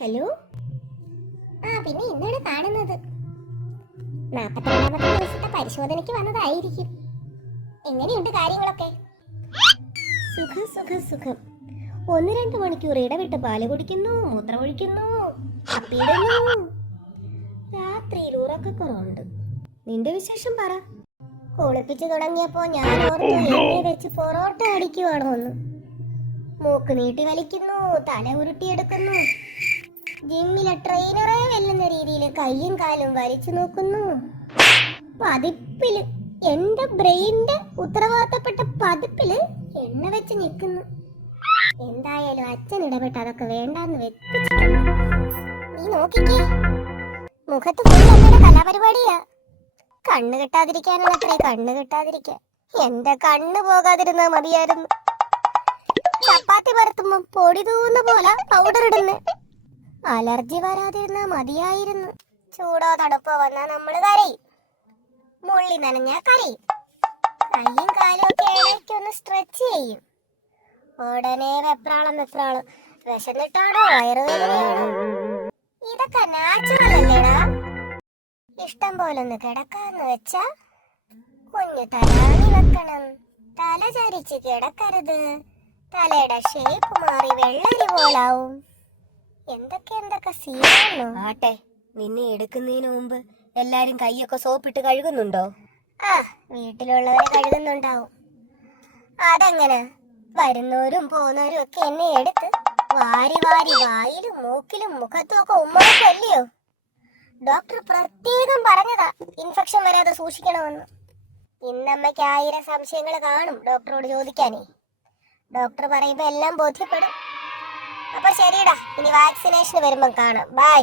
Hello ആ പിന്നെ ഇന്നാണ് കാണുന്നത്? നാൽപ്പത്തിരണ്ടാമത്തെ ദിവസത്തെ പരിശോധനയ്ക്ക് വന്നതായിരിക്കും. എങ്ങനെയുണ്ട് കാര്യങ്ങളൊക്കെ? സുഖം സുഖം സുഖം. ഒന്ന് രണ്ട് മണിക്കൂർ ഇടവിട്ട് പാൽ കുടിക്കുന്നു മൂത്രമൊഴിക്കുന്നു ഒഴിക്കുന്നു രാത്രിയിൽ ഉറക്കക്കുറവുണ്ട് നിന്റെ വിശേഷം പറ. കുളിപ്പിച്ചു തുടങ്ങിയപ്പോ ഞാൻ ഓർത്തു എന്നെ വെച്ച് പൊറോട്ട അടിക്കുവാണോ എന്ന് മൂക്ക് നീട്ടി വലിക്കുന്നു തല ഉരുട്ടിയെടുക്കുന്നു. ജിമ്മിലെ ട്രെയിനറെ വെല്ലുന്ന രീതിയിൽ കയ്യും കാലും വലിച്ചു നോക്കുന്നു. പതിപ്പിൽ എന്റെ ബ്രെയിനിന്റെ ഉത്തരവാദിത്തപ്പെട്ട പതിപ്പിൽ എണ്ണ വെച്ച് നിൽക്കുന്നു. എന്തായാലും അച്ഛൻ ഇടപെട്ട് അതൊക്കെ വേണ്ടാന്ന് വെപ്പിച്ചിട്ടുണ്ട്. നീ നോക്കിക്കേ. മുഖത്ത് കലാപരിപാടിയാ. കണ്ണ് കെട്ടാതിരിക്കാനാണത്രേ കണ്ണ് കിട്ടാതിരിക്കാൻ. എന്റെ കണ്ണ് പോകാതിരുന്നാ മതിയായിരുന്നു. ചപ്പാത്തി പരത്തുമ്പോ പൊടി തൂന്ന പോലെ പൗഡർ ഇടുന്നു. അലർജി വരാതിരുന്നാ മതിയായിരുന്നു. ചൂടോ തണുപ്പോ വന്നാ നമ്മൾ കരയും. മുള്ളി നനഞ്ഞാ കരയും. കയ്യും കാലും ഒക്കെ ഇടയ്ക്കൊന്ന് സ്ട്രെച്ച് ചെയ്യും. ഉടനെ വെപ്രാളം വെപ്രാളം. വിശന്നിട്ടാണോ വയറുവേദനയാണോ ഇതൊക്കെ നാച്ചുറൽ അല്ലേടാ. ഇഷ്ടം പോലെ ഒന്ന് കിടക്കാന്ന് വെച്ചാ കുഞ്ഞു തലാണി വെക്കണം. തല ചരിച്ച് കിടക്കരുത്. തലയുടെ ഷേപ്പ് മാറി വെള്ളരി പോലാവും. എന്തൊക്കെ എന്തൊക്കെ സീനാണോ? ആട്ടെ നിന്നെ എടുക്കുന്നതിന് മുമ്പ് എല്ലാരും കൈയൊക്കെ സോപ്പിട്ട് കഴുകുന്നുണ്ടോ? ആ വീട്ടിലുള്ളവരെ കഴുകുന്നുണ്ടാവും. അതെങ്ങനെ? വരുന്നവരും പോകുന്നവരും ഒക്കെ എന്നെ എടുത്ത് വാരി വാരി വായിലും മൂക്കിലും മുഖത്തും ഒക്കെ ഉമ്മക്കല്ലയോ ഡോക്ടർ പ്രത്യേകം പറഞ്ഞതാ ഇൻഫെക്ഷൻ വരാതെ സൂക്ഷിക്കണമെന്ന്. ഇന്നമ്മയ്ക്ക് ആയിരം സംശയങ്ങൾ കാണും ഡോക്ടറോട് ചോദിക്കാനേ. ഡോക്ടർ പറയുമ്പോ എല്ലാം ബോധ്യപ്പെടും. അപ്പൊ ശരിടാ ഇനി വാക്സിനേഷൻ വരുമ്പം കാണാം. ബൈ